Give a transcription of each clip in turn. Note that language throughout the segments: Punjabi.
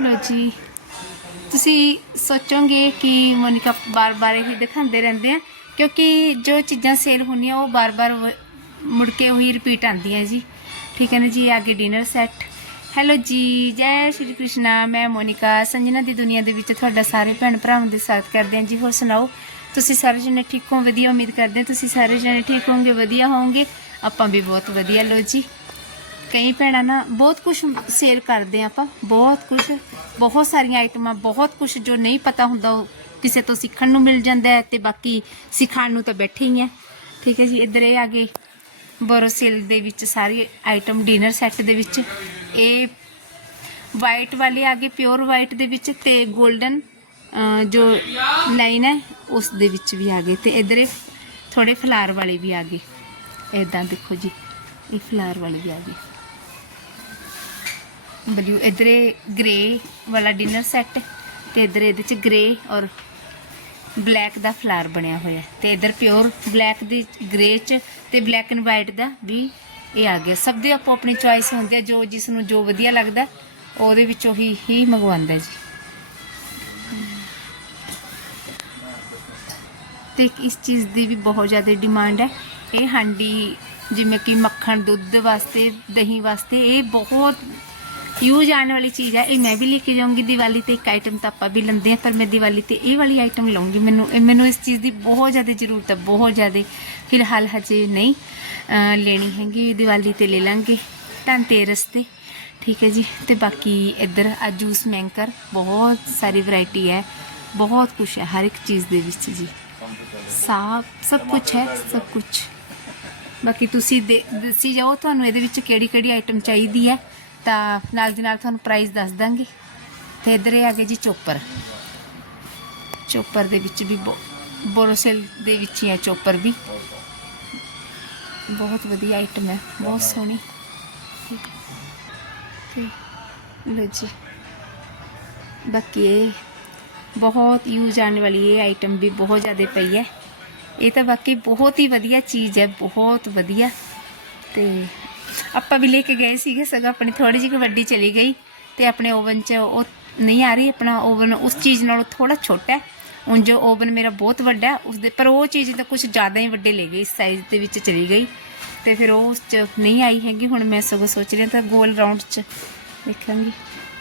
ਲੋ ਜੀ। ਤੁਸੀਂ ਸੋਚੋਗੇ ਕਿ ਮੋਨਿਕਾ ਬਾਰ-ਬਾਰ ਹੀ ਦਿਖਾਉਂਦੇ ਰਹਿੰਦੇ ਆ, ਕਿਉਂਕਿ ਜੋ ਚੀਜ਼ਾਂ ਸੇਲ ਹੁੰਦੀਆਂ ਉਹ ਬਾਰ-ਬਾਰ ਮੁੜ ਕੇ ਉਹੀ ਰਿਪੀਟ ਆਉਂਦੀਆਂ ਜੀ। ਠੀਕ ਹੈ ਨਾ ਜੀ ਅੱਗੇ ਡਿਨਰ ਸੈੱਟ ਹੈਲੋ ਜੀ, ਜੈ ਸ਼੍ਰੀ ਕ੍ਰਿਸ਼ਨਾ, ਮੈਂ ਮੋਨਿਕਾ। ਸੰਜਨਾ ਦੀ ਦੁਨੀਆ ਦੇ ਵਿੱਚ ਤੁਹਾਡਾ ਸਾਰੇ ਭੈਣ ਭਰਾਵਾਂ ਦੇ ਸਾਥ ਕਰਦੇ ਹਾਂ ਜੀ। ਹੋਰ ਸੁਣਾਓ, ਤੁਸੀਂ ਸਾਰੇ ਜਣੇ ਠੀਕ ਹੋ? ਵਧੀਆ, ਉਮੀਦ ਕਰਦੇ ਹਾਂ ਤੁਸੀਂ ਸਾਰੇ ਜਣੇ ਠੀਕ ਹੋਵੋਗੇ, ਵਧੀਆ ਹੋਵੋਗੇ। ਆਪਾਂ ਵੀ ਬਹੁਤ ਵਧੀਆ ਲੋ ਜੀ। ਕਈ ਭੈਣਾਂ ਨਾ ਬਹੁਤ ਕੁਝ ਸੇਲ ਕਰਦੇ ਆ ਆਪਾਂ, ਬਹੁਤ ਕੁਝ ਬਹੁਤ ਸਾਰੀਆਂ ਆਈਟਮਾਂ ਬਹੁਤ ਕੁਝ ਜੋ ਨਹੀਂ ਪਤਾ ਹੁੰਦਾ ਉਹ ਕਿਸੇ ਤੋਂ ਸਿੱਖਣ ਨੂੰ ਮਿਲ ਜਾਂਦਾ ਹੈ ਤੇ ਬਾਕੀ ਸਿਖਾਉਣ ਨੂੰ ਤਾਂ ਬੈਠੇ ਹੀ ਆ। ਠੀਕ ਹੈ ਜੀ, ਇੱਧਰ ਇਹ ਆ ਗਏ ਬੋਰੋਸਿਲ ਦੇ ਵਿੱਚ ਸਾਰੀ ਆਈਟਮ ਡਿਨਰ ਸੈੱਟ ਦੇ ਵਿੱਚ। ਇਹ ਵਾਈਟ ਵਾਲੇ ਆ ਗਏ ਪਿਓਰ ਵਾਈਟ ਦੇ ਵਿੱਚ ਤੇ 골ਡਨ ਜੋ ਲਾਈਨ ਹੈ, ਉਸ ਦੇ ਵਿੱਚ ਵੀ ਆ ਗਏ ਤੇ ਇੱਧਰ ਇਹ ਥੋੜੇ ਫਲਾਰ ਵਾਲੇ ਵੀ ਆ ਗਏ। ਇਦਾਂ ਦੇਖੋ ਜੀ, ਇਹ ਫਲਾਰ ਵਾਲੇ ਵੀ ਆ ਗਏ। ਬਲੂ ਇਧਰੇ ਗ੍ਰੇ ਵਾਲਾ ਡਿਨਰ ਸੈੱਟ ਤੇ ਇਧਰ ਇਹਦੇ ਚ ਗ੍ਰੇ ਔਰ ਬਲੈਕ ਦਾ ਫਲਾਰ ਬਣਿਆ ਹੋਇਆ। ਤੇ ਇਧਰ ਪਿਓਰ ਬਲੈਕ ਦੇ ਗ੍ਰੇ ਚ ਤੇ ਬਲੈਕ ਐਂਡ ਵਾਈਟ ਦਾ ਵੀ ਇਹ ਆ ਗਿਆ। ਸਭ ਦੇ ਆਪੋ ਆਪਣੀ ਚੁਆਇਸ ਹੁੰਦੀ ਹੈ ਜੋ ਜਿਸ ਨੂੰ ਜੋ ਵਧੀਆ ਲੱਗਦਾ, ਉਹਦੇ ਵਿੱਚੋਂ ਹੀ ਹੀ ਮੰਗਵਾਉਂਦਾ ਜੀ। ਤੇ ਇਸ ਚੀਜ਼ ਦੀ ਵੀ ਬਹੁਤ ਜ਼ਿਆਦਾ ਡਿਮਾਂਡ ਹੈ। ਇਹ ਹਾਂਡੀ ਜਿਵੇਂ ਕਿ ਮੱਖਣ ਦੁੱਧ ਵਾਸਤੇ, ਦਹੀਂ ਵਾਸਤੇ, ਇਹ ਬਹੁਤ ਯੂਜ਼ ਆਉਣ ਵਾਲੀ ਚੀਜ਼ ਹੈ, ਇਹ ਮੈਂ ਵੀ ਲੈ ਕੇ ਜਾਊਂਗੀ ਦੀਵਾਲੀ ਤੇ ਇੱਕ ਆਈਟਮ ਤਾਂ ਆਪਾਂ ਵੀ ਲੈਂਦੇ ਆ ਪਰ ਮੈਂ ਦੀਵਾਲੀ ਤੇ ਇਹ ਵਾਲੀ ਆਈਟਮ ਲਵਾਂਗੀ ਮੈਨੂੰ, ਇਹ- ਮੈਨੂੰ ਇਸ ਚੀਜ਼ ਦੀ ਬਹੁਤ ਜ਼ਿਆਦਾ ਜ਼ਰੂਰਤ ਹੈ, ਬਹੁਤ ਜ਼ਿਆਦਾ। ਫਿਲਹਾਲ ਹਜੇ ਨਹੀਂ ਲੈਣੀ ਹੈਗੀ, ਦੀਵਾਲੀ ਤੇ ਲੈ ਲਾਂਗੇ ਧਨਤੇਰਸ ਤੇ ਠੀਕ ਹੈ ਜੀ, ਤੇ ਬਾਕੀ ਇੱਧਰ ਆ ਜੂਸ ਮੈਂਕਰ, ਬਹੁਤ ਸਾਰੀ ਵੈਰਾਈਟੀ ਹੈ, ਬਹੁਤ ਕੁਝ ਹੈ, ਹਰ ਇੱਕ ਚੀਜ਼ ਦੇ ਵਿੱਚ ਜੀ। ਸਾਬ, ਸਭ ਕੁਝ ਹੈ, ਸਭ ਕੁਝ ਬਾਕੀ ਤੁਸੀਂ ਦੇ- ਦੱਸੀ ਜਾਓ ਤੁਹਾਨੂੰ ਇਹਦੇ ਵਿੱਚ ਕਿਹੜੀ ਕਿਹੜੀ ਆਈਟਮ ਚਾਹੀਦੀ ਹੈ। ਤਾਂ ਨਾਲ ਦੀ ਨਾਲ ਤੁਹਾਨੂੰ ਪ੍ਰਾਈਸ ਦੱਸ ਦਾਂਗੇ। ਤੇ ਇਧਰ ਇਹ ਆ ਗਏ ਜੀ ਚੋਪਰ। ਚੋਪਰ ਦੇ ਵਿੱਚ ਵੀ ਬੋ- ਬੋਰੋਸਿਲ ਦੇ ਵਿੱਚ ਹੀ ਹੈ ਚੋਪਰ ਵੀ। ਬਹੁਤ ਵਧੀਆ ਆਈਟਮ ਹੈ, ਬਹੁਤ ਸੋਹਣੀ। ਤੇ ਲੋ ਜੀ। ਬਾਕੀ ਇਹ ਬਹੁਤ ਯੂਜ਼ ਆਉਣ ਵਾਲੀ ਇਹ ਆਈਟਮ ਵੀ ਬਹੁਤ ਜ਼ਿਆਦਾ ਪਈ ਹੈ। ਇਹ ਤਾਂ ਬਾਕੀ ਬਹੁਤ ਹੀ ਵਧੀਆ ਚੀਜ਼ ਹੈ, ਬਹੁਤ ਵਧੀਆ। ਤੇ ਆਪਾਂ ਵੀ ਲੈ ਕੇ ਗਏ ਸੀਗੇ ਸਗੋਂ ਆਪਣੀ ਥੋੜੀ ਜਿਹੀ ਕੁ ਵੱਡੀ ਚਲੀ ਗਈ ਤੇ ਆਪਣੇ ਓਵਨ 'ਚ ਉਹ ਨਹੀਂ ਆ ਰਹੀ ਆਪਣਾ ਓਵਨ ਉਸ ਚੀਜ਼ ਨਾਲੋਂ ਥੋੜਾ ਛੋਟਾ ਹੈ। ਉਂਝ ਜੋ ਓਵਨ ਮੇਰਾ ਬਹੁਤ ਵੱਡਾ ਹੈ, ਉਸ ਦੇ ਪਰ ਉਹ ਚੀਜ਼ ਤਾਂ ਕੁਝ ਜ਼ਿਆਦਾ ਹੀ ਵੱਡੇ ਲੈ ਗਈ ਸਾਈਜ਼ ਦੇ ਵਿੱਚ ਚਲੀ ਗਈ। ਤੇ ਫਿਰ ਉਹ ਉਸ 'ਚ ਨਹੀਂ ਆਈ ਹੈਗੀ ਹੁਣ ਮੈਂ ਸਗੋਂ ਸੋਚ ਰਹੀ ਹਾਂ ਤਾਂ ਗੋਲ ਰਾਉਂਡ 'ਚ ਦੇਖਾਂਗੀ।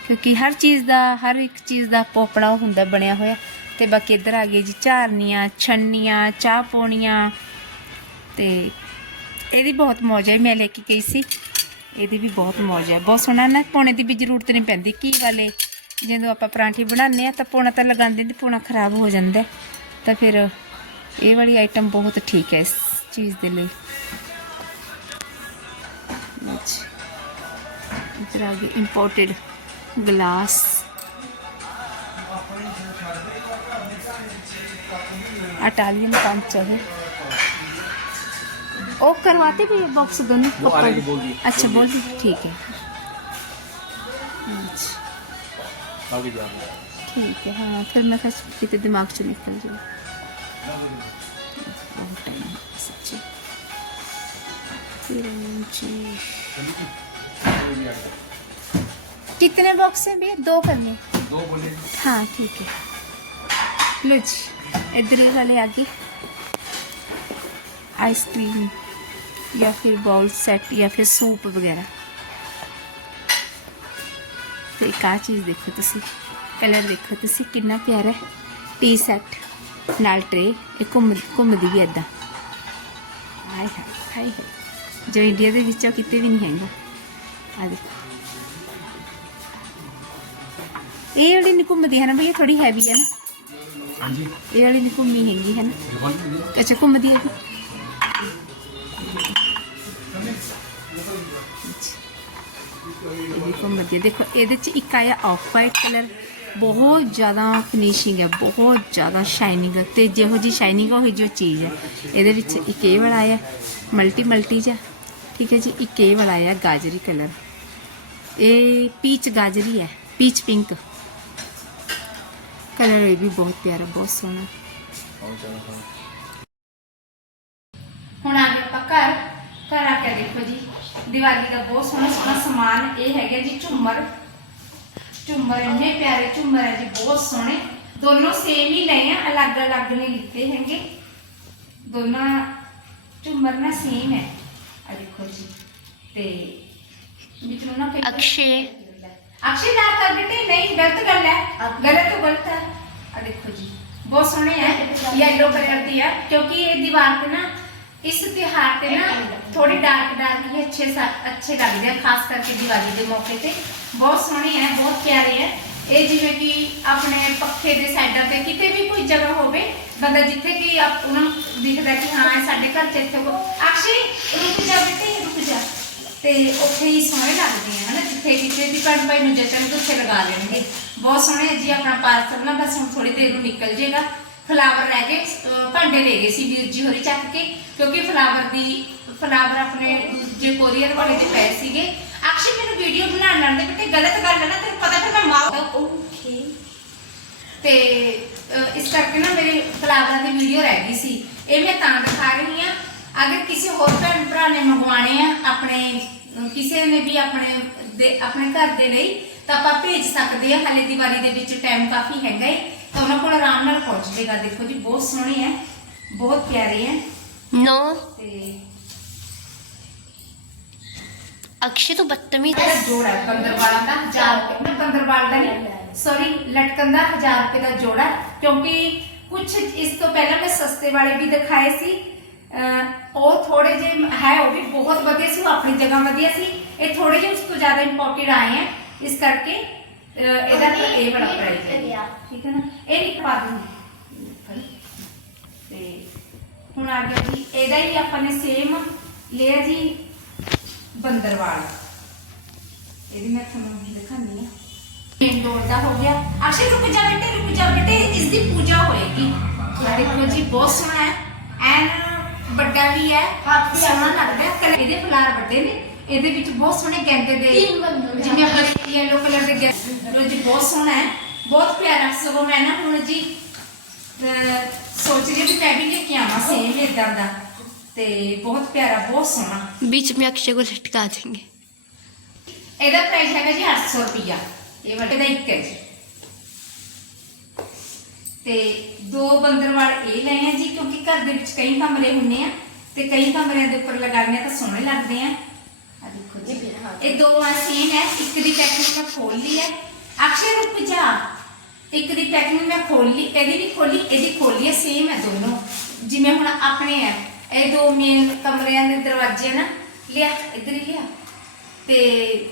ਕਿਉਂਕਿ ਹਰ ਚੀਜ਼ ਦਾ ਹਰ ਇੱਕ ਚੀਜ਼ ਦਾ ਆਪੋ ਆਪਣਾ ਉਹ ਹੁੰਦਾ ਬਣਿਆ ਹੋਇਆ। ਤੇ ਬਾਕੀ ਇੱਧਰ ਆ ਗਏ ਜੀ ਝਾਰਨੀਆਂ ਛੰਨੀਆਂ ਚਾਹ ਪੋਣੀਆਂ ਤੇ ਇਹਦੀ ਬਹੁਤ ਮੌਜ ਹੈ, ਮੈਂ ਲੈ ਕੇ ਗਈ ਸੀ। ਇਹਦੀ ਵੀ ਬਹੁਤ ਮੌਜ ਹੈ। ਬਹੁਤ ਸੋਹਣਾ ਨਾ, ਪੌਣੇ ਦੀ ਵੀ ਜ਼ਰੂਰਤ ਨਹੀਂ ਪੈਂਦੀ। ਕੀ ਗੱਲ ਏ ਜਦੋਂ ਆਪਾਂ ਪਰਾਂਠੇ ਬਣਾਉਂਦੇ ਆ ਤਾਂ ਪੌਣਾ ਤਾਂ ਲਗਾਉਂਦੇ ਤੇ ਪੌਣਾ ਖਰਾਬ ਹੋ ਜਾਂਦਾ ਤਾਂ ਫਿਰ ਇਹ ਵਾਲੀ ਆਈਟਮ ਬਹੁਤ ਠੀਕ ਹੈ ਇਸ ਚੀਜ਼ ਦੇ ਲਈ। ਇਧਰ ਗਲਾਸ ਅਟਾਲੀਅਨ ਪੰਚ ओ करवाते भी बॉक्स दोनों? वो आ रही बोल दी। अच्छा बोल दी। ठीक है। अच्छा, ठीक है हाँ फिर मैं फिर कितने दिमाग से निकल जाए कितने बॉक्स हैं भैया? दो करने। दो बोले हाँ ठीक है। लो जी इधर वाले आगे। आइसक्रीम या फिर बाउल सेट या फिर सूप वगैरह। तो एक आ चीज़ देखो तुम कलर देखो तुम कि प्यारा है। टी सैट नाल ट्रे घूम घूमती भी इदा हाय है जो इंडिया के बच्चों कितने भी नहीं है आ ये वाली नहीं घूमती है ना भैया? थोड़ी हैवी है ना। हाँ ये वाली नहीं घूमी हैगी है ना? अच्छा घूमती है। ਬਿਲਕੁਲ ਵਧੀਆ। ਦੇਖੋ, ਇਹਦੇ 'ਚ ਇੱਕ ਆਇਆ ਆਫ ਵਾਈਟ ਕਲਰ ਬਹੁਤ ਜ਼ਿਆਦਾ ਫਿਨਿਸ਼ਿੰਗ ਹੈ, ਬਹੁਤ ਜ਼ਿਆਦਾ ਸ਼ਾਈਨਿੰਗ ਹੈ। ਤੇ ਜਿਹੋ ਜੀ ਸ਼ਾਈਨਿੰਗ ਉਹ ਜਿਹੀ ਚੀਜ਼ ਹੈ। ਇਹਦੇ ਵਿੱਚ ਇੱਕ ਇਹ ਵਾਲਾ ਆਇਆ ਮਲਟੀ ਮਲਟੀ ਜਿਹਾ। ਠੀਕ ਹੈ ਜੀ, ਇੱਕ ਇਹ ਵਾਲਾ ਆਇਆ, ਗਾਜਰੀ ਕਲਰ ਇਹ ਪੀਚ ਗਾਜਰੀ ਹੈ ਪੀਚ ਪਿੰਕ ਕਲਰ ਇਹ ਵੀ ਬਹੁਤ ਪਿਆਰਾ, ਬਹੁਤ ਸੋਹਣਾ। ਹੁਣ ਆ ਗਏ ਆਪਾਂ ਘਰ। ਘਰ ਆ ਕੇ ਦੇਖੋ ਜੀ। ਦੀਵਾਲੀ ਦਾ ਬਹੁਤ ਸੋਹਣਾ ਸੋਹਣਾ ਸਮਾਨ ਇਹ ਹੈਗਾ ਜੀ ਝੂਮਰ ਝੁੰਮਰ ਇੰਨੇ ਪਿਆਰੇ ਝੁੰਮਰ ਹੈ ਜੀ ਬਹੁਤ ਸੋਹਣੇ ਦੋਨੋਂ ਸੇਮ ਹੀ ਲਏ ਆ ਅਲੱਗ ਅਲੱਗ ਨਹੀਂ ਲਿੱਤੇ ਹੈਗੇ ਦੋਨਾਂ ਝੁੰਮਰ ਨਾ ਸੇਮ ਹੈ ਆ ਦੇਖੋ ਜੀ ਤੇ ਵਿੱਚ ਨੂੰ ਨਾ ਕਈ- ਅਕਸ਼ੇ। ਅਕਸ਼ੇ ਨਾ ਕਰ ਬੇਟੇ ਨਹੀਂ ਗਲਤ ਗੱਲ ਹੈ ਗਲਤ ਤੋਂ ਗਲਤ ਹੈ ਆ ਦੇਖੋ ਜੀ ਬਹੁਤ ਸੋਹਣੇ ਹੈ ਯੈਲੋ ਕਲਰ ਦੀ ਹੈ ਕਿਉਂਕਿ ਇਹ ਦੀਵਾਰ ਤੇ ਨਾ ਇਸ ਤਿਉਹਾਰ ਤੇ ਨਾ ਥੋੜੀ ਡਾਰਕ ਡਾਰਕ ਹੀ ਅੱਛੇ ਅੱਛੇ ਲੱਗਦੇ ਆ, ਖਾਸ ਕਰਕੇ ਦੀਵਾਲੀ ਦੇ ਮੌਕੇ ਤੇ। ਬਹੁਤ ਸੋਹਣੇ ਹੈ, ਬਹੁਤ ਪਿਆਰੇ ਹੈ। ਇਹ ਜਿਵੇਂ ਕਿ ਆਪਣੇ ਪੱਖੇ ਦੇ ਸਾਈਡਾਂ ਤੇ ਕਿਤੇ ਵੀ ਕੋਈ ਜਗ੍ਹਾ ਹੋਵੇ, ਬੰਦਾ ਜਿੱਥੇ ਕਿ ਉਹਨਾਂ ਨੂੰ ਦਿਖਦਾ ਕਿ ਹਾਂ, ਇਹ ਸਾਡੇ ਘਰ ਚ ਇੱਥੇ ਕੋ ਅਕਸ਼ੇ ਰੁਕ ਜਾ ਬੇਟੇ, ਰੁਕ ਜਾ। ਤੇ ਉੱਥੇ ਹੀ ਸੋਹਣੇ ਲੱਗਦੇ ਆ, ਹਨਾ? ਜਿੱਥੇ ਕਿਤੇ ਵੀ ਭੈਣ ਭਾਈ ਨੂੰ ਜਚਣ ਉੱਥੇ ਲਗਾ ਲੈਣਗੇ। ਬਹੁਤ ਸੋਹਣੇ ਜੀ, ਆਪਣਾ ਪਾਰਸਲ ਨਾ, ਬਸ ਹੁਣ ਥੋੜੀ ਦੇਰ ਨੂੰ ਨਿਕਲ ਜੇਗਾ। ਫਲਾਵਰ ਰਹਿ ਗਏ ਅਹ ਭਾਂਡੇ ਲੈ ਗਏ ਸੀ ਵੀਰ ਜੀ ਹੋਰੀ ਚੱਕ ਕੇ ਕਿਉਂਕਿ ਫਲਾਵਰ ਦੀ ਫਲਾਵਰ ਆਪਣੇ ਦੂਜੇ ਕੋਰੀਅਰ ਵਾਲੇ ਦੇ ਪਏ ਸੀਗੇ। ਅਕਸ਼ੇ ਮੈਨੂੰ ਵੀਡੀਓ ਬਣਾਉਣ ਦੇ ਬੇਟੇ ਗਲਤ ਗੱਲ ਹੈ ਨਾ ਤੈਨੂੰ ਪਤਾ ਤਾਂ ਮੈਂ ਮਾਂ ਓਕੇ ਤੇ ਅਹ, ਇਸ ਕਰਕੇ ਨਾ ਮੇਰੇ ਫਲਾਵਰਾਂ ਦੀ ਵੀਡੀਓ ਰਹਿ ਗਈ ਸੀ। ਇਹ ਮੈਂ ਤਾਂ ਦਿਖਾ ਰਹੀ ਆ ਅਗਰ ਕਿਸੇ ਹੋਰ ਭੈਣ ਭਰਾ ਨੇ ਮੰਗਵਾਣੇ ਆ ਆਪਣੇ ਅਹ, ਕਿਸੇ ਨੇ ਵੀ ਆਪਣੇ ਦੇ ਆਪਣੇ ਘਰ ਦੇ ਲਈ ਤਾਂ ਆਪਾਂ ਭੇਜ ਸਕਦੇ ਆ ਹਾਲੇ ਦੀਵਾਲੀ ਦੇ ਵਿੱਚ ਟਾਈਮ ਕਾਫੀ ਹੈਗਾ ਏ। ਤਾਂ ਉਹਨਾਂ ਕੋਲ ਆਰਾਮ ਨਾਲ ਪਹੁੰਚ ਜਾਏਗਾ ਦੇਖੋ ਜੀ ਬਹੁਤ ਸੋਹਣੇ ਹੈ ਬਹੁਤ ਪਿਆਰੇ ਹੈ। ਨੋ। ਤੇ ਅਕਸ਼ੇ ਤੋਂ ਬਦਤਮੀਜ਼ ਇਹਦਾ ਜੋੜਾ ਹੈ ਪੰਦਰਵਾਲਾਂ ਦਾ 1000 ਰੁਪਏ। ਨਾ ਪੰਦਰਵਾਲ ਦਾ ਨਹੀਂ ਸੌਰੀ ਲਟਕਣ ਦਾ 1000 ਰੁਪਏ ਦਾ ਜੋੜਾ ਕਿਉਂਕਿ ਕੁਝ ਇਸ ਤੋਂ ਪਹਿਲਾਂ ਮੈਂ ਸਸਤੇ ਵਾਲੇ ਵੀ ਦਿਖਾਏ ਸੀ। ਅਹ ਉਹ ਥੋੜੇ ਜਿਹੇ ਹੈ ਉਹ ਵੀ ਬਹੁਤ ਵਧੀਆ ਸੀ ਉਹ ਆਪਣੀ ਜਗ੍ਹਾ ਵਧੀਆ ਸੀ। ਇਹ ਥੋੜੇ ਜਿਹੇ ਉਸ ਤੋਂ ਜ਼ਿਆਦਾ ਇੰਪੋਰਟਡ ਆਏ ਹੈ। ਇਸ ਕਰਕੇ ਅਹ ਇਹਦਾ ਤਾਂ ਇਹ ਬੜਾ ਪ੍ਰਾਈਸ ਹੈ ਠੀਕ ਹੈ ਨਾ ਇਹ ਨਹੀਂ ਪਾ ਦੂੰਗੀ ਤੇ ਹੁਣ ਆ ਗਿਆ ਜੀ ਇਹਦਾ ਹੀ ਆਪਾਂ ਨੇ ਸੇਮ ਲਿਆ ਜੀ ਬੰਦਰਵਾਲ। ਇਹਦੀ ਮੈਂ ਤੁਹਾਨੂੰ ਦਿਖਾਉਂਦੀ ਹਾਂ। ਮੇਨ ਡੋਰ ਦਾ ਹੋ ਗਿਆ। ਅਕਸ਼ੇ ਰੁਕ ਜਾ ਬੇਟੇ ਰੁਕ ਜਾ ਬੇਟੇ ਇਸ ਦੀ ਪੂਜਾ ਹੋਏਗੀ। ਦੇਖੋ ਜੀ ਬਹੁਤ ਸੋਹਣਾ ਹੈ। ਐਨ ਵੱਡਾ ਵੀ ਹੈ। ਸੋਹਣਾ ਲੱਗਦਾ ਹੈ। ਕਲਰ ਇਹਦੇ ਫਲਾਰ ਵੱਡੇ ਨੇ। ਇਹਦੇ ਵਿੱਚ ਬਹੁਤ ਸੋਹਣੇ ਗੈਂਦੇ ਦੇ ਤਿੰਨ ਜਿਵੇਂ ਆਪਣੇ ਯੈਲੋ ਕਲਰ ਦੇ ਗੈਂਦੇ ਜੀ ਬਹੁਤ ਸੋਹਣਾ ਹੈ ਬਹੁਤ ਪਿਆਰਾ ਸਗੋਂ ਮੈਂ ਨਾ ਹੁਣ ਜੀ ਅਹ ਸੋਚ ਰਹੀ ਹਾਂ ਕਿ ਮੈਂ ਵੀ ਲੈ ਕੇ ਆਵਾਂ ਸੇਮ ਇਦਾਂ ਦਾ ਤੇ ਬਹੁਤ ਪਿਆਰਾ ਬਹੁਤ ਸੋਹਣਾ बीच में अक्षय को लटका देंगे ਇਹਦਾ ਪ੍ਰਾਈਸ ਹੈਗਾ ਜੀ 800 ਰੁਪਿਆ ਇਹ ਵਾਲੇ ਦਾ ਇੱਕ ਹੈ ਜੀ ਤੇ ਦੋ ਬੰਦਰਵਾਲ ਇਹ ਲਏ ਆ ਜੀ ਕਿਉਂਕਿ ਘਰ ਦੇ ਵਿੱਚ ਕਈ ਕਮਰੇ ਹੁੰਨੇ ਆ ਤੇ ਕਈ ਕਮਰਿਆਂ ਦੇ ਉੱਪਰ ਲਗਾਉਣੇ ਤਾਂ ਸੋਹਣੇ ਲੱਗਦੇ ਆ ਆ ਦੇਖੋ ਜੀ ਇਹ ਦੋ ਆ ਸੇਮ ਹੈ ਇੱਕ ਦੀ ਪੈਕਿੰਗ ਮੈਂ ਖੋਲ ਲਈ ਹੈ ਅਕਸ਼ੇ ਰੁਕ ਜਾ। ਇੱਕ ਦੀ ਪੈਕਿੰਗ ਮੈਂ ਖੋਲ ਇਹਦੀ ਵੀ ਖੋਲੀ ਇਹਦੀ ਖੋਲੀ ਹੈ ਸੇਮ ਹੈ ਦੋਨੋਂ। ਜਿਵੇਂ ਹੁਣ ਆਪਣੇ ਹੈ। ਇਹ ਦੋ ਮੇਨ ਕਮਰਿਆਂ ਦੇ ਦਰਵਾਜ਼ੇ ਨਾ। ਲਿਆ, ਇੱਧਰ ਹੀ ਲਿਆ। ਤੇ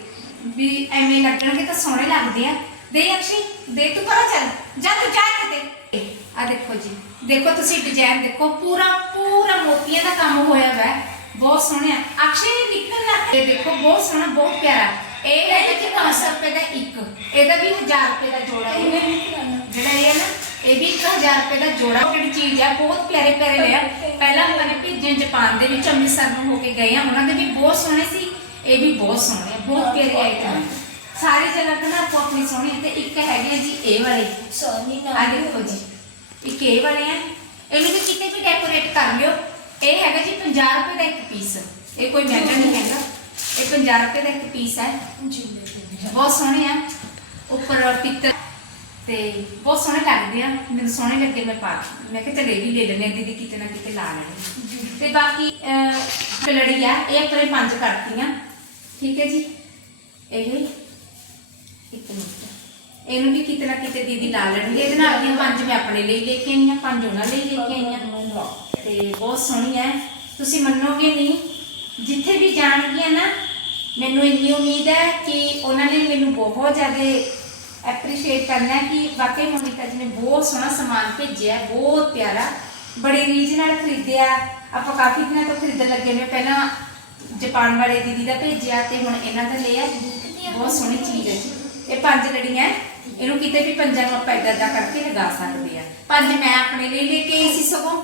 ਵੀ ਐਵੇਂ ਲੱਗਣਗੇ ਤਾਂ ਸੋਹਣੇ ਲੱਗਦੇ ਆ। ਦੇ ਅਕਸ਼ੀ, ਦੇ ਤੂੰ ਪਰਾਂ ਚੱਲ। ਜਾ ਤੂੰ, ਜਾ ਕਿਤੇ ਆ ਦੇਖੋ ਜੀ। ਦੇਖੋ ਤੁਸੀਂ ਡਿਜ਼ਾਈਨ ਦੇਖੋ। ਪੂਰਾ ਪੂਰਾ ਮੋਤੀਆਂ ਦਾ ਕੰਮ ਹੋਇਆ ਵਾ। ਬਹੁਤ ਸੋਹਣਾ ਅਕਸ਼ੇ ਅਕਸ਼ੀ, ਨਿਕਲ ਨਾ। ਇਹ ਦੇਖੋ, ਬਹੁਤ ਸੋਹਣਾ, ਬਹੁਤ ਪਿਆਰਾ। ਇਹ ਹੈ ਜੀ 500 ਰੁਪਏ ਦਾ ਇੱਕ। ਇਹਦਾ ਵੀ 1000 ਰੁਪਏ ਦਾ ਜੋੜਾ ਹੈ। ਜਿਹੜਾ ਇਹ ਹੈ ਨਾ ਇਹ ਵੀ 1000 ਰੁਪਏ ਦਾ ਜੋੜਾ। ਕਿਹੜੀ ਚੀਜ਼ ਆ ਬਹੁਤ ਪਿਆਰੇ ਪਿਆਰੇ ਲਿਆ ਪਹਿਲਾਂ ਆਪਾਂ ਨੇ ਭੇਜੇ ਜਾਪਾਨ ਦੇ ਵਿੱਚ ਅੰਮ੍ਰਿਤਸਰ ਨੂੰ ਹੋ ਕੇ ਗਏ ਆ। ਉਹਨਾਂ ਦੇ ਵੀ ਬਹੁਤ ਸੋਹਣੇ ਸੀ ਇਹ ਵੀ ਬਹੁਤ ਸੋਹਣੇ ਆ ਬਹੁਤ ਪਿਆਰੇ ਆਈਟਮ ਸਾਰੀ ਜਗ੍ਹਾ ਤੇ ਨਾ ਆਪੋ ਆਪਣੀ ਸੋਹਣੀ ਤੇ ਇੱਕ ਹੈਗੇ ਜੀ ਇਹ ਵਾਲੇ। सोनी ਆ ਦੇਖੋ ਜੀ ਇੱਕ ਇਹ ਵਾਲੇ ਆ। ਇਹਨੂੰ ਵੀ ਕਿਤੇ ਵੀ ਡੈਕੋਰੇਟ ਕਰ ਲਿਓ। ਇਹ ਹੈਗਾ ਜੀ 50 ਰੁਪਏ ਦਾ ਇੱਕ ਪੀਸ ਇਹ ਕੋਈ ਮਹਿੰਗਾ ਨਹੀਂ ਹੈਗਾ। ਇਹ 50 ਰੁਪਏ ਦਾ ਇੱਕ ਪੀਸ ਹੈ। ਬਹੁਤ ਸੋਹਣੇ ਆ। ਉੱਪਰ ਪਿੱਤਲ ਤੇ ਬਹੁਤ ਸੋਹਣੇ ਲੱਗਦੇ ਆ। ਮੈਨੂੰ ਸੋਹਣੇ ਲੱਗੇ ਮੈਂ ਪਾ ਮੈਂ ਕਿਹਾ ਚਲੇ ਵੀ ਲੈ ਲੈਣੇ ਦੀਦੀ ਕਿਤੇ ਨਾ ਕਿਤੇ ਲਾ ਲੈਣੇ ਤੇ ਬਾਕੀ ਕਲੜੀ ਆ। ਇਹ ਆਪਣੇ ਪੰਜ ਕਰਤੀਆਂ। ਠੀਕ ਹੈ ਜੀ? ਇਹ ਇੱਕ ਮਿੰਟ। ਇਹਨੂੰ ਵੀ ਕਿਤੇ ਨਾ ਕਿਤੇ ਦੀਦੀ ਲਾ ਲੈਣਗੇ। ਇਹਦੇ ਨਾਲ ਦੀਆਂ ਪੰਜ ਮੈਂ ਆਪਣੇ ਲਈ ਲੈ ਕੇ ਆਈ ਹਾਂ। ਪੰਜ ਉਹਨਾਂ ਲਈ ਲੈ ਕੇ ਆਈ ਹਾਂ। ਤੇ ਬਹੁਤ ਸੋਹਣੀ ਹੈ ਤੁਸੀਂ ਮੰਨੋਗੇ ਨਹੀਂ? ਜਿੱਥੇ ਵੀ ਜਾਣਗੀਆਂ ਨਾ ਮੈਨੂੰ ਇੰਨੀ ਉਮੀਦ ਹੈ ਕਿ ਉਹਨਾਂ ਨੇ ਮੈਨੂੰ ਬਹੁਤ ਜ਼ਿਆਦਾ ਐਪਰੀਸ਼ੀਏਟ ਕਰਨਾ ਹੈ ਕਿ ਵਾਕਈ ਮੋਨਿਕਾ ਜੀ ਨੇ ਬਹੁਤ ਸੋਹਣਾ ਸਮਾਨ ਭੇਜਿਆ ਬਹੁਤ ਪਿਆਰਾ, ਬੜੀ ਰੀਝ ਨਾਲ ਖਰੀਦਿਆ ਆਪਾਂ ਕਾਫੀ ਦਿਨਾਂ ਤੋਂ ਖਰੀਦਣ ਲੱਗੇ ਨੇ ਪਹਿਲਾਂ ਜਾਪਾਨ ਵਾਲੇ ਦੀਦੀ ਦਾ ਭੇਜਿਆ ਤੇ ਹੁਣ ਇਹਨਾਂ ਦਾ ਲਿਆ। ਬਹੁਤ ਸੋਹਣੀ ਚੀਜ਼ ਹੈ ਜੀ। ਇਹ ਪੰਜ ਲੜੀਆਂ ਹੈ। ਇਹਨੂੰ ਕਿਤੇ ਵੀ ਪੰਜਾਂ ਨੂੰ ਆਪਾਂ ਏਦਾਂ ਏਦਾਂ ਕਰਕੇ ਲਗਾ ਸਕਦੇ ਆ ਪੰਜ ਮੈਂ ਆਪਣੇ ਲਈ ਲੈ ਕੇ ਆਈ ਸੀ ਸਗੋਂ।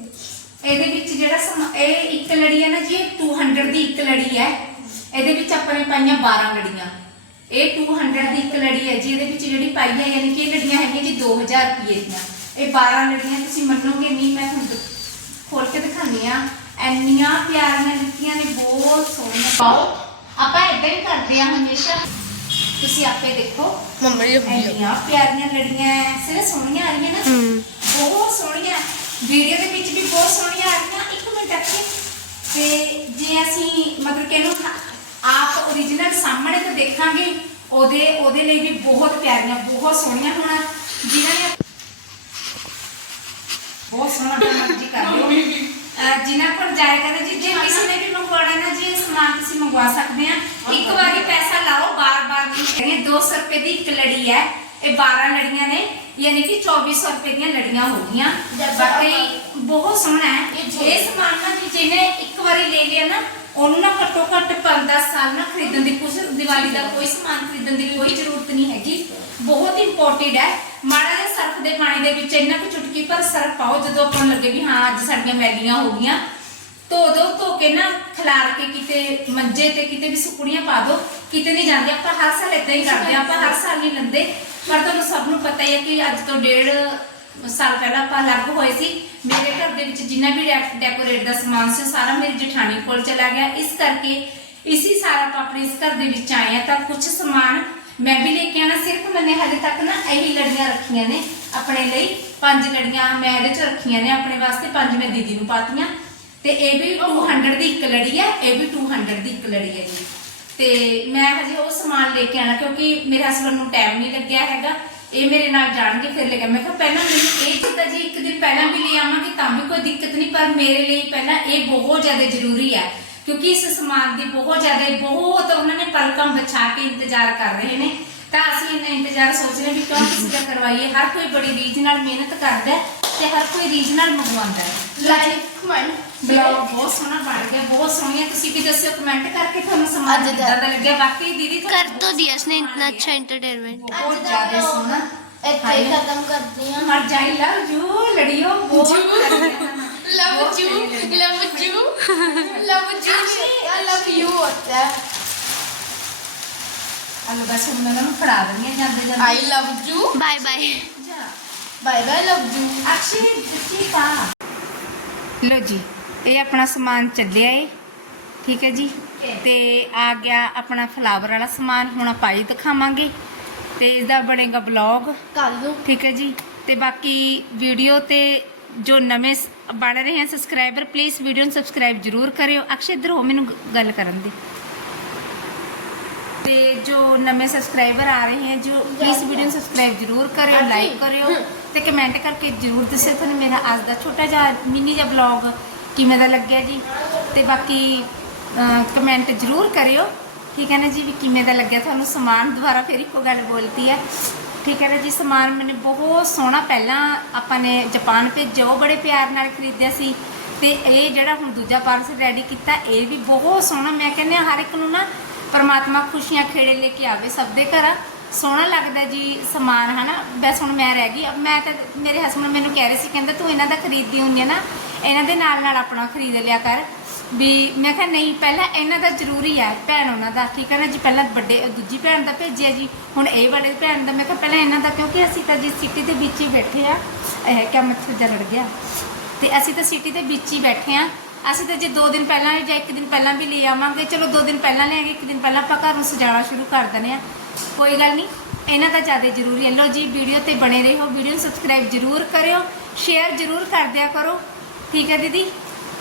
ਇਹਦੇ ਵਿੱਚ ਜਿਹੜਾ ਇਹ ਇੱਕ ਲੜੀ ਹੈ ਨਾ ਜੀ 200 ਦੀ ਇੱਕ ਲੜੀ ਹੈ। ਇਹਦੇ ਵਿੱਚ ਆਪਾਂ ਨੇ ਪਾਈਆਂ 12 ਲੜੀਆਂ। ਇਹ 200 ਦੀ ਇੱਕ ਲੜੀ ਹੈ ਜੀ ਇਹਦੇ ਵਿੱਚ ਜਿਹੜੀ ਪਾਈ ਹੈ ਯਾਨੀ ਕਿ ਲੜੀਆਂ ਹੈਗੀਆਂ ਜੀ 2000 ਰੁਪਏ ਦੀਆਂ। ਇਹ 12 ਲੜੀਆਂ ਤੁਸੀਂ ਮੰਨੋਗੇ ਨਹੀਂ ਮੈਂ ਤੁਹਾਨੂੰ ਖੋਲ ਕੇ ਦਿਖਾਉਂਦੀ ਆ ਐਨੀਆਂ ਪਿਆਰੀਆਂ ਲਿਖੀਆਂ ਨੇ ਬਹੁਤ ਸੋਹਣੀਆਂ। ਪਾਓ। ਆਪਾਂ ਇਦਾਂ ਹੀ ਕਰਦੇ ਆ ਹਮੇਸ਼ਾ। ਤੁਸੀਂ ਆਪੇ ਦੇਖੋ। ਮੰਮੀ ਜੀ ਪਿਆਰੀਆਂ ਲੜੀਆਂ ਸਿਰ ਸੋਹਣੀਆਂ ਆ ਰਹੀਆਂ ਨਾ। ਵੀਡੀਓ ਦੇ ਵਿੱਚ ਵੀ ਬਹੁਤ ਸੋਹਣੀਆਂ ਆ ਰਹੀਆਂ। ਇੱਕ ਮਿੰਟ ਅੱਗੇ ਤੇ ਜੇ ਅਸੀਂ ਮਤਲਬ ਕਿ ਇਹਨੂੰ ਆਪ origignal ਸਾਹਮਣੇ ਤੋਂ ਦੇਖਾਂਗੇ ਉਹਦੇ ਉਹਦੇ ਲਈ ਵੀ ਬਹੁਤ ਪਿਆਰੀਆਂ ਬਹੁਤ ਸੋਹਣੀਆਂ ਹੁਣ। ਜਿਨ੍ਹਾਂ ਨੇ ਬਹੁਤ ਸੋਹਣਾ ਕੰਮ ਜੀ ਕਰ ਲਿਓ ਜਿਨ੍ਹਾਂ ਕੋਲ ਜਾਏਗਾ ਨਾ ਜੀ ਜੇ ਕਿਸੇ ਨੇ ਵੀ ਮੰਗਵਾਉਣਾ ਨਾ ਜੀ ਸਮਾਨ ਤੁਸੀਂ ਮੰਗਵਾ ਸਕਦੇ ਆ। ਇੱਕ ਵਾਰੀ ਪੈਸਾ ਲਾਓ ਬਾਰ-ਬਾਰ ਨਹੀਂ ਕਹਿੰਦੇ 200 ਰੁਪਏ ਦੀ ਇੱਕ ਲੜੀ ਹੈ। ਇਹ 12 ਲੜੀਆਂ ਨੇ ਯਾਨੀ ਕਿ 2400 ਰੁਪਏ ਦੀਆਂ ਲੜੀਆਂ ਹੋ ਗਈਆਂ। ਬਾਕੀ ਬਹੁਤ ਸੋਹਣਾ ਹੈ। ਇਹ ਸਮਾਨ ਨਾ ਜੀ ਜਿਹਨੇ ਇੱਕ ਵਾਰੀ ਲੈ ਲਿਆ ਨਾ ਉਹਨੂੰ ਨਾ ਘੱਟੋ ਘੱਟ 5-10 ਸਾਲ ਨਾ ਖਰੀਦਣ ਦੀ ਕੁਝ ਦੀਵਾਲੀ ਦਾ ਕੋਈ ਸਮਾਨ ਖਰੀਦਣ ਦੀ ਕੋਈ ਜ਼ਰੂਰਤ ਨਹੀਂ ਹੈਗੀ। ਬਹੁਤ ਇੰਪੋਰਟੈਂਟ ਹੈ। ਮਾੜਾ ਜਿਹਾ ਸਰਫ ਦੇ ਪਾਣੀ ਦੇ ਵਿੱਚ ਇੰਨਾ ਕੁ ਚੁਟਕੀ ਭਰ ਸਰਫ ਪਾਓ ਜਦੋਂ ਆਪਾਂ ਲੱਗੇ ਵੀ ਹਾਂ ਅੱਜ ਸਾਡੀਆਂ ਮੈਲੀਆਂ ਹੋ ਗਈਆਂ। ਧੋ ਦੋ ਧੋ ਕੇ ਨਾ ਖਿਲਾਰ ਕੇ ਕਿਤੇ ਮੰਜੇ ਤੇ ਕਿਤੇ ਵੀ ਸੁੱਕਣੀਆਂ ਪਾ ਦੋ। ਕਿਤੇ ਨਹੀਂ ਜਾਂਦੇ ਆਪਾਂ ਹਰ ਸਾਲ ਇਦਾਂ ਹੀ ਕਰਦੇ ਹਾਂ, ਆਪਾਂ ਹਰ ਸਾਲ ਨਹੀਂ ਲੈਂਦੇ। ਪਰ ਤੁਹਾਨੂੰ ਸਭ ਨੂੰ ਪਤਾ ਹੀ ਹੈ ਕਿ ਅੱਜ ਤੋਂ ਡੇਢ ਸਾਲ ਪਹਿਲਾਂ ਆਪਾਂ ਅਲੱਗ ਹੋਏ ਸੀ। ਮੇਰੇ ਘਰ ਦੇ ਵਿੱਚ ਜਿੰਨਾ ਵੀ ਡੈ- ਡੈਕੋਰੇਟ ਦਾ ਸਮਾਨ ਸੀ ਉਹ ਸਾਰਾ ਮੇਰੀ ਜਠਾਣੀ ਕੋਲ ਚਲਾ ਗਿਆ। ਇਸ ਕਰਕੇ ਇਸੀ ਸਾਲ ਆਪਾਂ ਆਪਣੇ ਇਸ ਘਰ ਦੇ ਵਿੱਚ ਆਏ ਆ ਤਾਂ ਕੁਝ ਸਮਾਨ ਮੈਂ ਵੀ ਲੈ ਕੇ ਆਣਾ ਸਿਰਫ ਮੈਨੇ ਹਜੇ ਤੱਕ ਨਾ ਇਹੀ ਲੜੀਆਂ ਰੱਖੀਆਂ ਨੇ ਆਪਣੇ ਲਈ। ਪੰਜ ਲੜੀਆਂ ਮੈਂ ਇਹਦੇ ਚ ਰੱਖੀਆਂ ਨੇ ਆਪਣੇ ਵਾਸਤੇ ਪੰਜ ਮੈਂ ਦੀਦੀ ਨੂੰ ਪਾਤੀਆਂ। ਤੇ ਇਹ ਵੀ 200 ਦੀ ਇੱਕ ਲੜੀ ਹੈ ਇਹ ਵੀ 200 ਦੀ ਇੱਕ ਲੜੀ ਹੈ ਜੀ। ਤੇ ਮੈਂ ਹਜੇ ਉਹ ਸਮਾਨ ਲੈ ਕੇ ਆਣਾ ਕਿਉਂਕਿ ਮੇਰੇ ਹਸਬੰਦ ਨੂੰ ਟਾਈਮ ਨਹੀਂ ਲੱਗਿਆ ਹੈਗਾ। ਇਹ ਮੇਰੇ ਨਾਲ ਜਾਣਗੇ ਫਿਰ ਲੈ ਕੇ ਮੈਂ ਕਿਹਾ ਪਹਿਲਾਂ ਮੈਨੂੰ ਇਹ ਚੀਜ਼ਾਂ ਜੀ ਇੱਕ ਦਿਨ ਪਹਿਲਾਂ ਵੀ ਲੈ ਆਵਾਂਗੇ, ਤਾਂ ਵੀ ਕੋਈ ਦਿੱਕਤ ਨਹੀਂ, ਪਰ ਮੇਰੇ ਲਈ ਪਹਿਲਾਂ ਇਹ ਬਹੁਤ ਜ਼ਿਆਦਾ ਜ਼ਰੂਰੀ ਹੈ। ਕਿਉਂਕਿ ਇਸ ਸਮਾਨ ਦੀ ਬਹੁਤ ਜ਼ਿਆਦਾ, ਬਹੁਤ ਉਹਨਾਂ ਨੇ ਪਲਕਾਂ ਬਚਾ ਕੇ ਇੰਤਜ਼ਾਰ ਕਰ ਰਹੇ ਨੇ। ਤਾਂ ਅਸੀਂ ਇਹਨਾਂ ਇੰਤਜ਼ਾਰ ਸੋਚ ਰਹੇ ਵੀ ਕਿਉਂ ਕਿਸੇ ਦਾ ਕਰਵਾਈਏ। ਹਰ ਕੋਈ ਬੜੀ ਰੀਝ ਨਾਲ ਮਿਹਨਤ ਕਰਦਾ ਤੇ ਹਰ ਕੋਈ ਰੀਝ ਨਾਲ ਮੰਗਵਾਉਂਦਾ ਹੈ। ਲਾਈਕ ਕਮੈਂਟ ਬਲੌਗ ਬਹੁਤ ਸੋਹਣਾ ਬਣ ਗਿਆ ਬਹੁਤ ਸੋਹਣੀਆਂ ਤੁਸੀਂ ਵੀ ਦੱਸਿਓ ਕਮੈਂਟ ਕਰਕੇ ਤੁਹਾਨੂੰ ਸਮਾਨ ਅੱਜ ਦਾ- ਕਿੱਦਾਂ ਦਾ ਲੱਗਿਆ ਬਾਕੀ ਦੀਦੀ कर ਤੁਹਾਨੂੰ तो दिया उसने इतना अच्छा एंटरटेनमेंट ਬਹੁਤ ਜ਼ਿਆਦਾ ਸੋਹਣਾ ਇੱਥੇ ਹੀ ਖਤਮ ਕਰਦੇ ਹਾਂ ਮਰ ਜਾਈ ਲਵ ਯੂ ਲੜੀਓ ਬਹੁਤ love you love you love you love you होता है ਹਲੋ ਬਸ ਹੁਣ ਮੈਂ ਤੁਹਾਨੂੰ ਫੜਾ ਦਿੰਦੀ ਹਾਂ ਜਾਂਦੇ ਜਾਂਦੇ I love you bye bye ਜਾ bye bye love you Akshay ਦਿੱਤੀ ਪਾ ਲੋ ਜੀ ਇਹ ਆਪਣਾ ਸਮਾਨ ਚੱਲਿਆ ਏ। ਠੀਕ ਹੈ ਜੀ। ਤੇ ਆ ਗਿਆ ਆਪਣਾ ਫਲਾਵਰ ਵਾਲਾ ਸਮਾਨ। ਹੁਣ ਆਪਾਂ ਇਹ ਦਿਖਾਵਾਂਗੇ। ਤੇ ਇਸ ਦਾ ਬਣੇਗਾ ਬਲੌਗ ਕਰ ਦੋ ਠੀਕ ਹੈ ਜੀ। ਤੇ ਬਾਕੀ ਵੀਡੀਓ ਤੇ ਜੋ ਨਵੇਂ ਬਣ ਰਹੇ ਹਨ ਸਬਸਕ੍ਰਾਈਬਰ ਪਲੀਜ਼ ਵੀਡੀਓ ਨੂੰ ਸਬਸਕ੍ਰਾਈਬ ਜਰੂਰ ਕਰਿਓ। ਅਕਸ਼ੇ ਇੱਧਰ ਹੋ ਮੈਨੂੰ ਗੱਲ ਕਰਨ ਦੇ। ਤੇ ਜੋ ਨਵੇਂ ਸਬਸਕ੍ਰਾਈਬਰ ਆ ਰਹੇ ਹਨ ਜੋ ਪਲੀਜ਼ ਵੀਡੀਓ ਨੂੰ ਸਬਸਕ੍ਰਾਈਬ ਜਰੂਰ ਕਰਿਓ ਲਾਈਕ ਕਰਿਓ ਤੇ ਕਮੈਂਟ ਕਰਕੇ ਜਰੂਰ ਦੱਸਿਓ। ਤੁਹਾਨੂੰ ਮੇਰਾ ਅੱਜ ਦਾ ਛੋਟਾ ਜਿਹਾ ਮਿੰਨੀ ਜਿਹਾ ਬਲੌਗ ਕਿਵੇਂ ਦਾ ਲੱਗਿਆ ਜੀ? ਤੇ ਬਾਕੀ ਕਮੈਂਟ ਜਰੂਰ ਕਰਿਓ। ਠੀਕ ਹੈ ਨਾ ਜੀ ਵੀ ਕਿਵੇਂ ਦਾ ਲੱਗਿਆ? ਤੁਹਾਨੂੰ ਸਮਾਨ ਦੁਬਾਰਾ ਫਿਰ ਇੱਕੋ ਗੱਲ ਬੋਲਤੀ ਹੈ ਠੀਕ ਹੈ ਨਾ ਜੀ, ਸਮਾਨ ਮੈਨੇ ਬਹੁਤ ਸੋਹਣਾ ਪਹਿਲਾਂ ਆਪਾਂ ਨੇ ਜਾਪਾਨ ਭੇਜਿਆ, ਉਹ ਬੜੇ ਪਿਆਰ ਨਾਲ ਖਰੀਦਿਆ ਸੀ। ਤੇ ਇਹ ਜਿਹੜਾ ਹੁਣ ਦੂਜਾ ਪਾਰਸਲ ਰੈਡੀ ਕੀਤਾ, ਇਹ ਵੀ ਬਹੁਤ ਸੋਹਣਾ। ਮੈਂ ਕਹਿੰਦੇ ਹਾਂ ਹਰ ਇੱਕ ਨੂੰ ਨਾ ਪਰਮਾਤਮਾ ਖੁਸ਼ੀਆਂ ਖੇੜੇ ਲੈ ਕੇ ਆਵੇ ਸਭ ਦੇ ਘਰਾਂ। ਸੋਹਣਾ ਲੱਗਦਾ ਜੀ ਸਮਾਨ, ਹਨਾ? ਬਸ ਹੁਣ ਮੈਂ ਰਹਿ ਗਈ। ਅਬ ਮੈਂ ਤਾਂ ਮੇਰੇ ਹਸਬੰਦ ਮੈਨੂੰ ਕਹਿ ਰਹੇ ਸੀ, ਕਹਿੰਦਾ ਤੂੰ ਇਹਨਾਂ ਦਾ ਖਰੀਦਦੀ ਹੁੰਦੀ ਹੈ ਨਾ, ਇਹਨਾਂ ਦੇ ਨਾਲ ਨਾਲ ਆਪਣਾ ਖਰੀਦ ਲਿਆ ਕਰ। ਵੀ ਮੈਂ ਕਿਹਾ ਨਹੀਂ, ਪਹਿਲਾਂ ਇਹਨਾਂ ਦਾ ਜ਼ਰੂਰੀ ਹੈ ਭੈਣ ਉਹਨਾਂ ਦਾ। ਠੀਕ ਹੈ ਨਾ ਜੀ, ਪਹਿਲਾਂ ਵੱਡੇ, ਦੂਜੀ ਭੈਣ ਦਾ ਭੇਜਿਆ ਜੀ। ਹੁਣ ਇਹ ਵੱਡੇ ਭੈਣ ਦਾ, ਮੈਂ ਕਿਹਾ ਪਹਿਲਾਂ ਇਹਨਾਂ ਦਾ, ਕਿਉਂਕਿ ਅਸੀਂ ਤਾਂ ਜੀ ਸਿਟੀ ਦੇ ਵਿੱਚ ਹੀ ਬੈਠੇ ਆ, ਇਹ ਕਿਆ ਮੱਛਰ ਜਿਹਾ ਗਿਆ। ਤੇ ਅਸੀਂ ਤਾਂ ਸਿਟੀ ਦੇ ਵਿੱਚ ਹੀ ਬੈਠੇ ਆ। ਅਸੀਂ ਤਾਂ ਜੇ ਦੋ ਦਿਨ ਪਹਿਲਾਂ ਜਾਂ ਇੱਕ ਦਿਨ ਪਹਿਲਾਂ ਵੀ ਲੈ ਆਵਾਂਗੇ, ਚਲੋ ਦੋ ਦਿਨ ਪਹਿਲਾਂ ਲਿਆਂਗੇ ਇੱਕ ਦਿਨ ਪਹਿਲਾਂ ਆਪਾਂ ਘਰ ਨੂੰ ਸਜਾਉਣਾ ਸ਼ੁਰੂ ਕਰ ਦਿੰਦੇ ਆ ਕੋਈ ਗੱਲ ਨਹੀਂ, ਇਹਨਾਂ ਦਾ ਜ਼ਿਆਦਾ ਜ਼ਰੂਰੀ ਹੈ। ਲੋ ਜੀ ਵੀਡੀਓ ਤੇ ਬਣੇ ਰਹੋ ਵੀਡੀਓ ਨੂੰ ਸਬਸਕ੍ਰਾਈਬ ਜ਼ਰੂਰ ਕਰਿਓ ਸ਼ੇਅਰ ਜ਼ਰੂਰ ਕਰ ਦਿਆ ਕਰੋ। ਠੀਕ ਹੈ ਦੀਦੀ?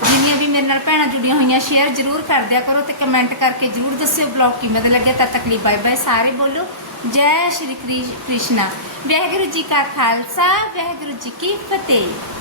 ਜਿੰਨੀਆਂ ਵੀ ਮੇਰੇ ਨਾਲ ਭੈਣਾਂ ਜੁੜੀਆਂ ਹੋਈਆਂ ਸ਼ੇਅਰ ਜ਼ਰੂਰ ਕਰ ਦਿਆ ਕਰੋ ਤੇ ਕਮੈਂਟ ਕਰਕੇ ਜ਼ਰੂਰ ਦੱਸਿਓ ਬਲੌਗ ਕਿਵੇਂ ਦਾ ਲੱਗਿਆ। ਤਦ ਤੱਕ ਲਈ ਬਾਏ ਬਾਏ ਸਾਰੇ ਬੋਲੋ, ਜੈ ਸ਼੍ਰੀ ਕ੍ਰਿ- ਕ੍ਰਿਸ਼ਨਾ। ਵਾਹਿਗੁਰੂ ਜੀ ਕਾ ਖਾਲਸਾ, ਵਾਹਿਗੁਰੂ ਜੀ ਕੀ ਫਤਿਹ।